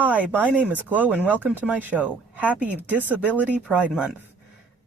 Hi, my name is Chloe and welcome to my show. Happy Disability Pride Month.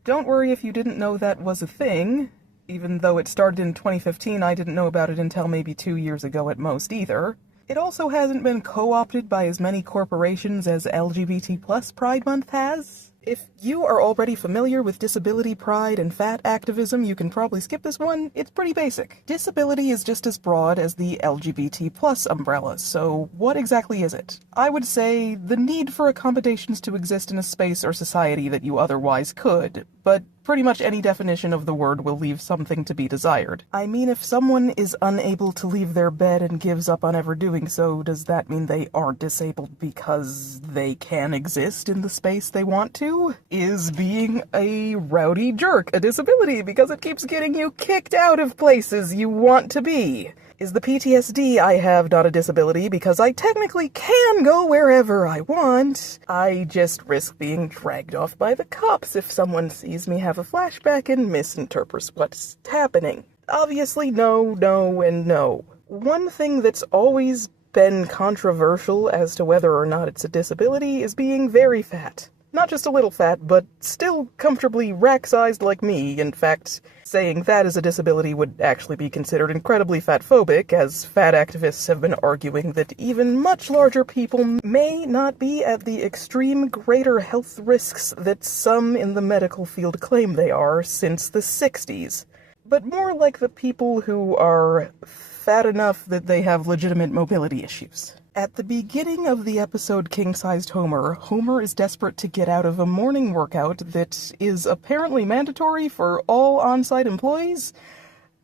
Don't worry if you didn't know that was a thing. Even though it started in 2015, I didn't know about it until maybe 2 years ago at most either. It also hasn't been co-opted by as many corporations as LGBT plus Pride Month has. If you are already familiar with disability pride and fat activism, you can probably skip this one. It's pretty basic. Disability is just as broad as the LGBT plus umbrella, so what exactly is it? I would say the need for accommodations to exist in a space or society that you otherwise could, but pretty much any definition of the word will leave something to be desired. I mean, if someone is unable to leave their bed and gives up on ever doing so, does that mean they aren't disabled because they can exist in the space they want to? Is being a rowdy jerk a disability because it keeps getting you kicked out of places you want to be? Is the PTSD I have not a disability because I technically can go wherever I want? I just risk being dragged off by the cops if someone sees me have a flashback and misinterprets what's happening. Obviously, no, and no. One thing that's always been controversial as to whether or not it's a disability is being very fat. Not just a little fat, but still comfortably rack-sized like me. In fact, saying that is a disability would actually be considered incredibly fatphobic, as fat activists have been arguing that even much larger people may not be at the extreme greater health risks that some in the medical field claim they are since the 60s. But more like the people who are fat enough that they have legitimate mobility issues. At the beginning of the episode King-Sized Homer, Homer is desperate to get out of a morning workout that is apparently mandatory for all on-site employees,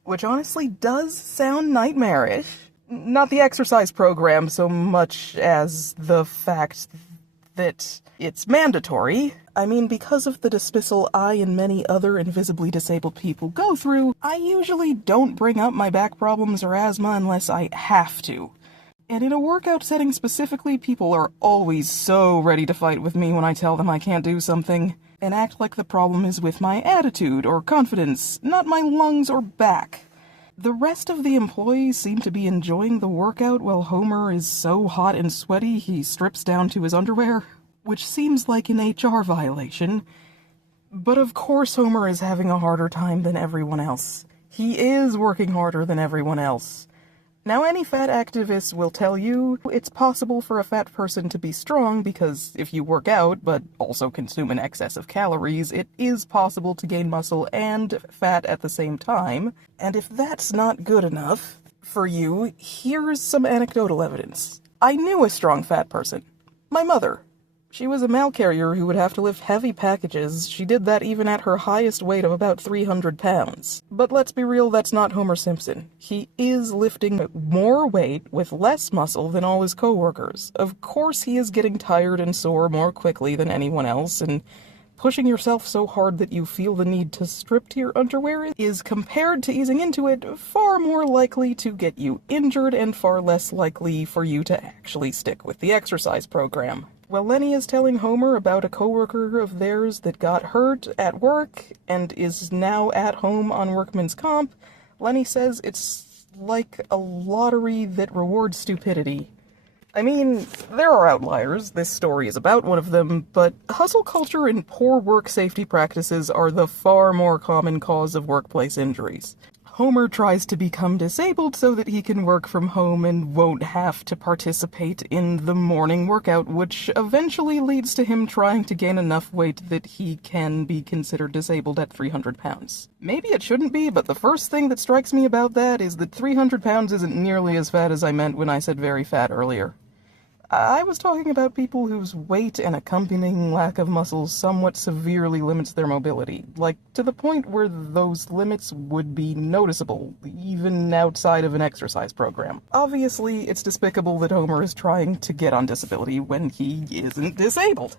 which honestly does sound nightmarish. Not the exercise program so much as the fact that it's mandatory. I mean, because of the dismissal I and many other invisibly disabled people go through, I usually don't bring up my back problems or asthma unless I have to. And in a workout setting specifically, people are always so ready to fight with me when I tell them I can't do something, and act like the problem is with my attitude or confidence, not my lungs or back. The rest of the employees seem to be enjoying the workout while Homer is so hot and sweaty he strips down to his underwear, which seems like an HR violation. But of course Homer is having a harder time than everyone else. He is working harder than everyone else. Now, any fat activist will tell you it's possible for a fat person to be strong because if you work out, but also consume an excess of calories, it is possible to gain muscle and fat at the same time. And if that's not good enough for you, here's some anecdotal evidence. I knew a strong fat person. My mother. She was a mail carrier who would have to lift heavy packages. She did that even at her highest weight of about 300 pounds. But let's be real, that's not Homer Simpson. He is lifting more weight with less muscle than all his coworkers. Of course he is getting tired and sore more quickly than anyone else, and pushing yourself so hard that you feel the need to strip to your underwear is, compared to easing into it, far more likely to get you injured and far less likely for you to actually stick with the exercise program. Well, Lenny is telling Homer about a coworker of theirs that got hurt at work and is now at home on workman's comp. Lenny says it's like a lottery that rewards stupidity. I mean, there are outliers, this story is about one of them, but hustle culture and poor work safety practices are the far more common cause of workplace injuries. Homer tries to become disabled so that he can work from home and won't have to participate in the morning workout, which eventually leads to him trying to gain enough weight that he can be considered disabled at 300 pounds. Maybe it shouldn't be, but the first thing that strikes me about that is that 300 pounds isn't nearly as fat as I meant when I said very fat earlier. I was talking about people whose weight and accompanying lack of muscle somewhat severely limits their mobility, like to the point where those limits would be noticeable, even outside of an exercise program. Obviously, it's despicable that Homer is trying to get on disability when he isn't disabled.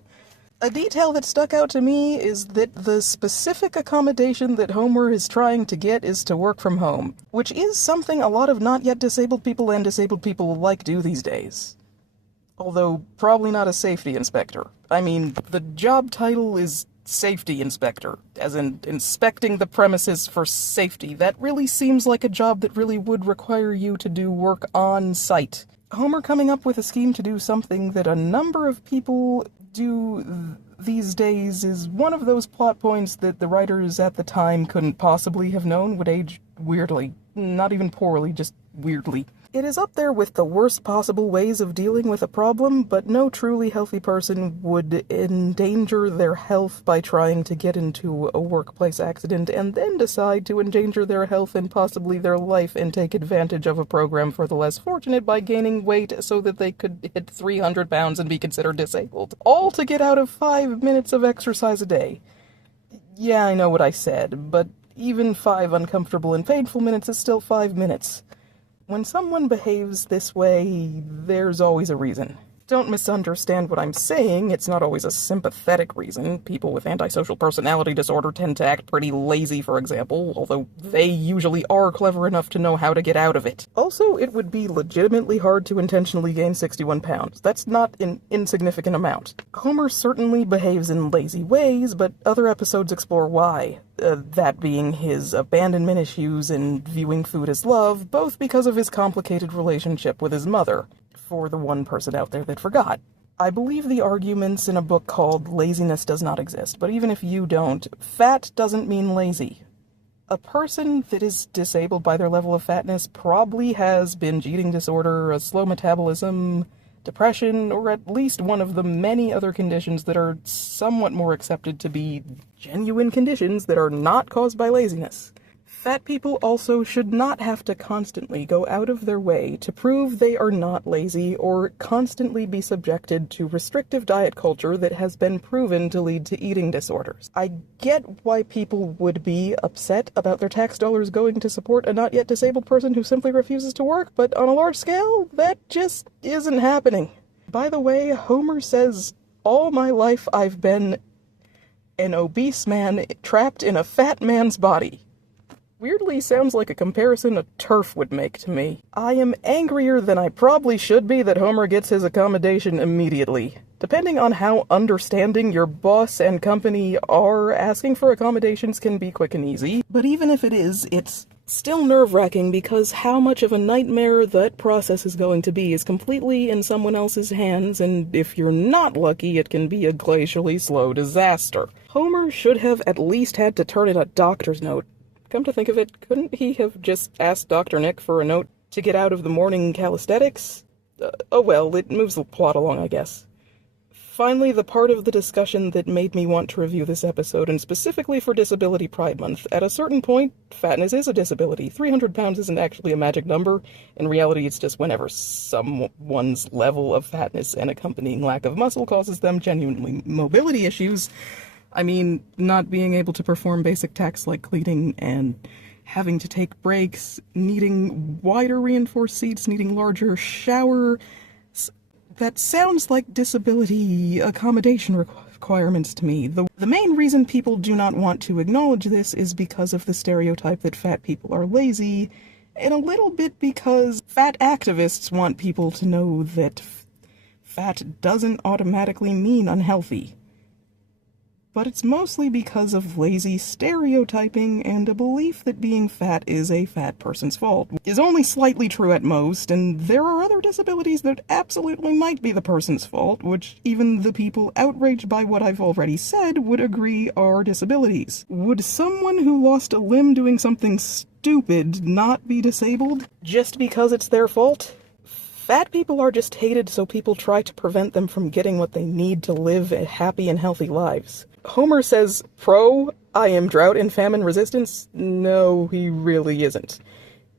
A detail that stuck out to me is that the specific accommodation that Homer is trying to get is to work from home, which is something a lot of not yet disabled people and disabled people alike do these days. Although, probably not a safety inspector. I mean, the job title is safety inspector, as in inspecting the premises for safety. That really seems like a job that really would require you to do work on site. Homer coming up with a scheme to do something that a number of people do these days is one of those plot points that the writers at the time couldn't possibly have known would age weirdly. Not even poorly, just weirdly. It is up there with the worst possible ways of dealing with a problem, but no truly healthy person would endanger their health by trying to get into a workplace accident and then decide to endanger their health and possibly their life and take advantage of a program for the less fortunate by gaining weight so that they could hit 300 pounds and be considered disabled. All to get out of 5 minutes of exercise a day. Yeah, I know what I said, but even 5 uncomfortable and painful minutes is still 5 minutes. When someone behaves this way, there's always a reason. Don't misunderstand what I'm saying, it's not always a sympathetic reason. People with antisocial personality disorder tend to act pretty lazy, for example, although they usually are clever enough to know how to get out of it. Also, it would be legitimately hard to intentionally gain 61 pounds. That's not an insignificant amount. Homer certainly behaves in lazy ways, but other episodes explore why. That being his abandonment issues and viewing food as love, both because of his complicated relationship with his mother. For the one person out there that forgot. I believe the arguments in a book called Laziness Does Not Exist, but even if you don't, fat doesn't mean lazy. A person that is disabled by their level of fatness probably has binge eating disorder, a slow metabolism, depression, or at least one of the many other conditions that are somewhat more accepted to be genuine conditions that are not caused by laziness. Fat people also should not have to constantly go out of their way to prove they are not lazy or constantly be subjected to restrictive diet culture that has been proven to lead to eating disorders. I get why people would be upset about their tax dollars going to support a not yet disabled person who simply refuses to work, but on a large scale, that just isn't happening. By the way, Homer says, "All my life I've been an obese man trapped in a fat man's body." Weirdly sounds like a comparison a TERF would make to me. I am angrier than I probably should be that Homer gets his accommodation immediately. Depending on how understanding your boss and company are, asking for accommodations can be quick and easy. But even if it is, it's still nerve-wracking because how much of a nightmare that process is going to be is completely in someone else's hands, and if you're not lucky, it can be a glacially slow disaster. Homer should have at least had to turn in a doctor's note. Come to think of it, couldn't he have just asked Dr. Nick for a note to get out of the morning calisthenics? Oh well, it moves the plot along, I guess. Finally, the part of the discussion that made me want to review this episode, and specifically for Disability Pride Month. At a certain point, fatness is a disability. 300 pounds isn't actually a magic number. In reality, it's just whenever someone's level of fatness and accompanying lack of muscle causes them genuinely mobility issues. I mean, not being able to perform basic tasks like cleaning and having to take breaks, needing wider reinforced seats, needing larger shower. That sounds like disability accommodation requirements to me. The main reason people do not want to acknowledge this is because of the stereotype that fat people are lazy, and a little bit because fat activists want people to know that fat doesn't automatically mean unhealthy. But it's mostly because of lazy stereotyping and a belief that being fat is a fat person's fault, which is only slightly true at most, and there are other disabilities that absolutely might be the person's fault, which even the people outraged by what I've already said would agree are disabilities. Would someone who lost a limb doing something stupid not be disabled just because it's their fault? Fat people are just hated, so people try to prevent them from getting what they need to live happy and healthy lives. Homer says, I am drought and famine resistance. No, he really isn't.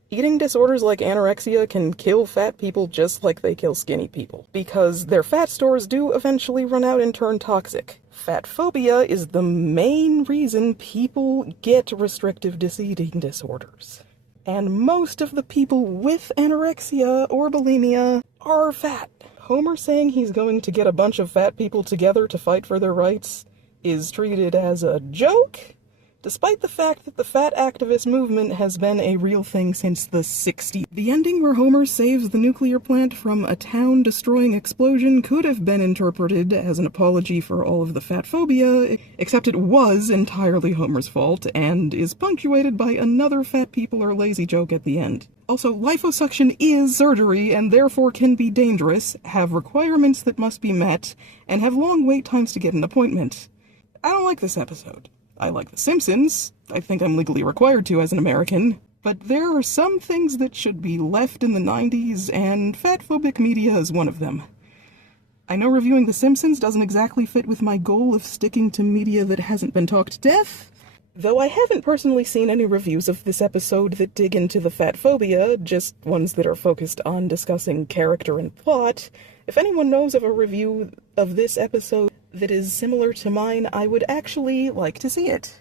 Eating disorders like anorexia can kill fat people just like they kill skinny people, because their fat stores do eventually run out and turn toxic. Fat phobia is the main reason people get restrictive eating disorders. And most of the people with anorexia or bulimia are fat. Homer saying he's going to get a bunch of fat people together to fight for their rights is treated as a joke, despite the fact that the fat activist movement has been a real thing since the 60s. The ending where Homer saves the nuclear plant from a town-destroying explosion could have been interpreted as an apology for all of the fat phobia, except it was entirely Homer's fault, and is punctuated by another fat people are lazy joke at the end. Also, liposuction is surgery and therefore can be dangerous, have requirements that must be met, and have long wait times to get an appointment. I don't like this episode. I like The Simpsons. I think I'm legally required to as an American. But there are some things that should be left in the 90s, and fat-phobic media is one of them. I know reviewing The Simpsons doesn't exactly fit with my goal of sticking to media that hasn't been talked to death, though I haven't personally seen any reviews of this episode that dig into the fat phobia, just ones that are focused on discussing character and plot. If anyone knows of a review of this episode that is similar to mine, I would actually like to see it.